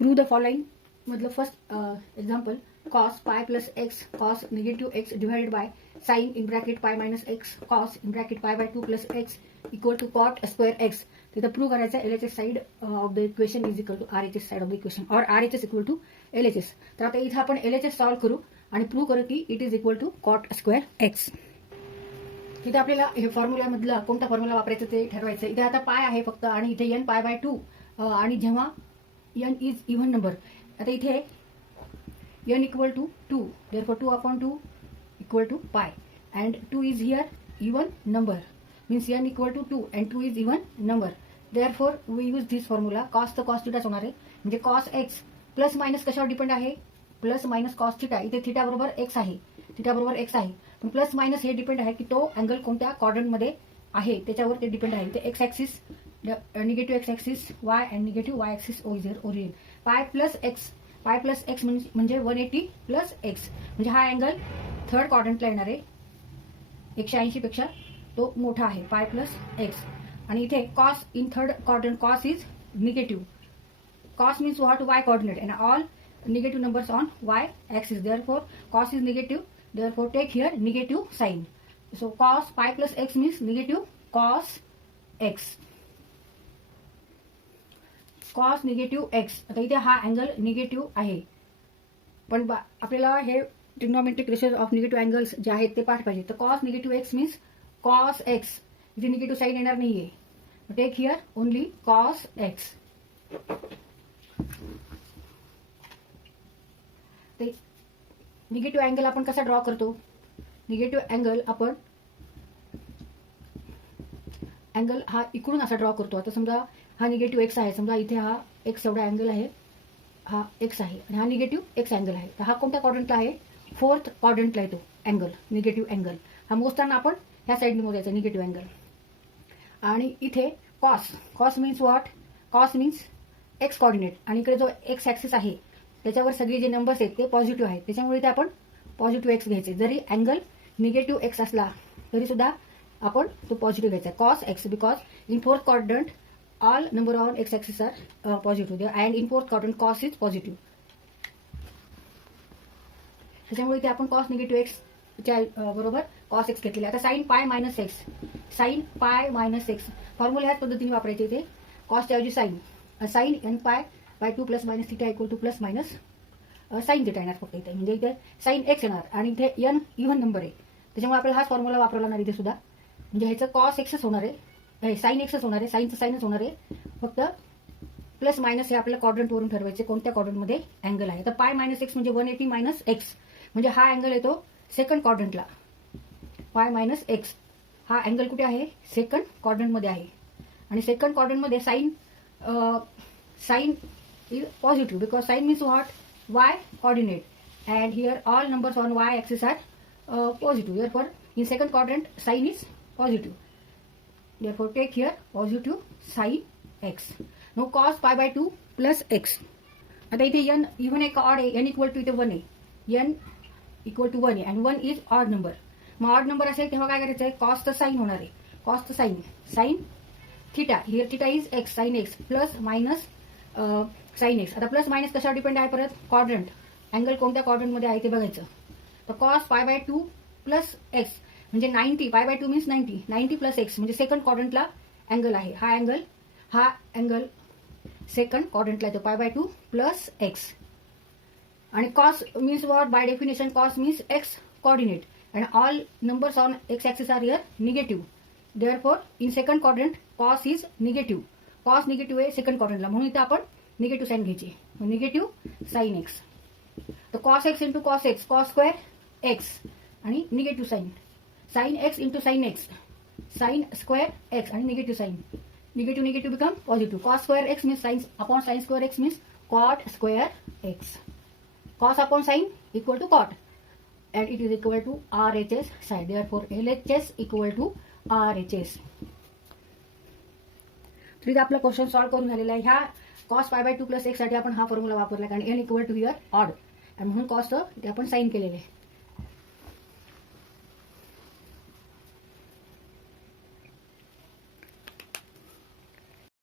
Prove the following मधलं first example, cos pi plus x cos negative x divided by sine in bracket pi minus x cos in bracket pi by 2 plus x equal to cot square x. तिथं prove करायचं LHS side of the equation is equal to RHS side of the equation और RHS equal to LHS. तर आता इथं आपण LHS solve करू आणि prove करू की it is equal to cot square x. तिथे आपल्याला हे फॉर्म्युलामधला कोणता फॉर्म्युला वापरायचं ते ठरवायचं. इथे आता पाय आहे फक्त आणि इथे n पाय बाय 2 आणि जेव्हा n इज इव्हन नंबर, आता इथे n equal to 2, therefore 2/2 equal to pi and 2 is here even number means n equal to 2 and 2 is even number. therefore we use this formula. Cos तर cos थिटाच होणार आहे, म्हणजे cos x plus minus कशावर depend आहे, plus minus cos theta. इथे theta बरोबर x आहे, थिटा बरोबर एक्स आहे, पण प्लस मायनस हे डिपेंड आहे की तो अँगल कोणत्या क्वाड्रंटमध्ये आहे त्याच्यावर ते डिपेंड आहे. ते x axis negative x axis Y and negative Y axis origin. पाय प्लस एक्स म्हणजे 180 प्लस एक्स, म्हणजे हा अँगल थर्ड क्वाड्रंटला येणार आहे. 180 पेक्षा तो मोठा आहे पाय प्लस एक्स. आणि इथे cos in third quadrant cos is negative. Cos means what, Y coordinate and all negative numbers on y axis, therefore cos is negative, therefore take here negative sign. So cos pi plus x means negative cos x, cos negative x. आता इथे हा angle negative आहे, पण आपल्याला हे trigonometric ratios of negative angles जे आहेत ते पाठ पाहिजे. तर cos negative x means cos x, इथे निगेटिव्ह साईन येणार नाहीये. Take here only cos x. Negative angle आपण कसा ड्रॉ करतो, निगेटिव्ह अँगल आपण अँगल हा इकडून असा ड्रॉ करतो. आता समजा हा निगेटिव्ह एक्स आहे, समजा इथे हा एक्स एवढा अँगल आहे, हा एक्स आहे आणि हा निगेटिव्ह एक्स अँगल आहे. तर हा कोणत्या क्वाड्रंटला आहे, फोर्थ क्वाड्रंटला येतो अँगल, निगेटिव्ह अँगल. हा मोजताना आपण ह्या साईडने मोजायचा निगेटिव्ह अँगल. आणि इथे cos means what, cos means x coordinate आणि इकडे जो एक्स ऍक्सिस आहे त्याच्यावर सगळे जे नंबर्स आहेत ते पॉझिटिव्ह आहेत, त्याच्यामुळे इथे आपण पॉझिटिव्ह एक्स घ्यायचे. जरी अँगल निगेटिव्ह एक्स असला तरी सुद्धा आपण तो पॉझिटिव्ह घ्यायचा, cos x, because in fourth quadrant all number on x axis are positive and in fourth quadrant cos is positive. त्याच्यामुळे इथे आपण कॉस निगेटिव्ह एक्सच्या बरोबर कॉस एक्स घेतलेला. आता sine pi minus x, sine pi minus x formula ह्याच पद्धतीने वापरायचे. इथे कॉसच्या ऐवजी sine n pi by 2 plus minus theta equal to plus minus sine theta येणार फक्त इथे, म्हणजे इथे साइन एक्स येणार आणि इथे n इव्हन नंबर आहे, त्याच्यामुळे आपल्याला हाच फॉर्म्युला वापरावा लागणार इथे सुद्धा. म्हणजे ह्याचं कॉस एक्सच होणार आहे, साइन एक्सच होणार आहे, साइनचं साइनच होणार आहे. फक्त प्लस मायनस हे आपल्याला क्वाड्रंटवरून ठरवायचे कोणत्या क्वाड्रंटमध्ये अँगल आहे. तर पाय मायनस एक्स म्हणजे 180 मायनस एक्स, म्हणजे हा अँगल येतो सेकंड क्वाड्रंटला. पाय मायनस एक्स हा अँगल कुठे आहे, सेकंड क्वाड्रंटमध्ये आहे. आणि सेकंड क्वाड्रंटमध्ये sign is positive because sin means what, y coordinate and here all numbers on y axis are positive, therefore in second quadrant sin is positive, therefore take here positive sin x. Now cos pi by 2 plus x. आता इथे n even आहे का odd आहे, n equal to इथे 1 आहे, n equal to 1 आहे आणि 1 is odd number. मग ऑड नंबर असेल तेव्हा काय करायचं आहे, कॉस तर साइन होणार आहे, कॉस तर sine theta, here theta is x, sine x plus minus sine x. आता प्लस मायनस कशावर डिपेंड आहे, परत क्वाड्रंट, अँगल कोणत्या क्वाड्रंटमध्ये आहे ते बघायचं. तर cos pi by 2 plus x म्हणजे 90, pi by 2 means 90 plus x म्हणजे सेकंड क्वाड्रंटला अँगल आहे. हा अँगल सेकंड क्वाड्रंटला येतो, पाय बाय 2 प्लस एक्स. आणि cos means what, by definition cos means x coordinate and all numbers on x axis are here negative, therefore in second quadrant cos is negative. Cos negative आहे second क्वाड्रंटला, म्हणून इथे आपण negative sine घ्यायची, negative sine x. तर cos x into cos x, cos square x आणि negative sine x into sine x, sine square x आणि negative sine, negative become positive. Cos square x means sine upon sine square x means cot square x. Cos upon sine equal to cot and it is equal to RHS side, therefore LHS equal to RHS. तर इथे आपला question solve करून झालेला आहे. ह्या cos pi by 2 plus x साठी आपण हा फॉर्म्युला वापरला कारण n equal to here odd आणि म्हणून कॉस ते आपण साइन केलेले आहे.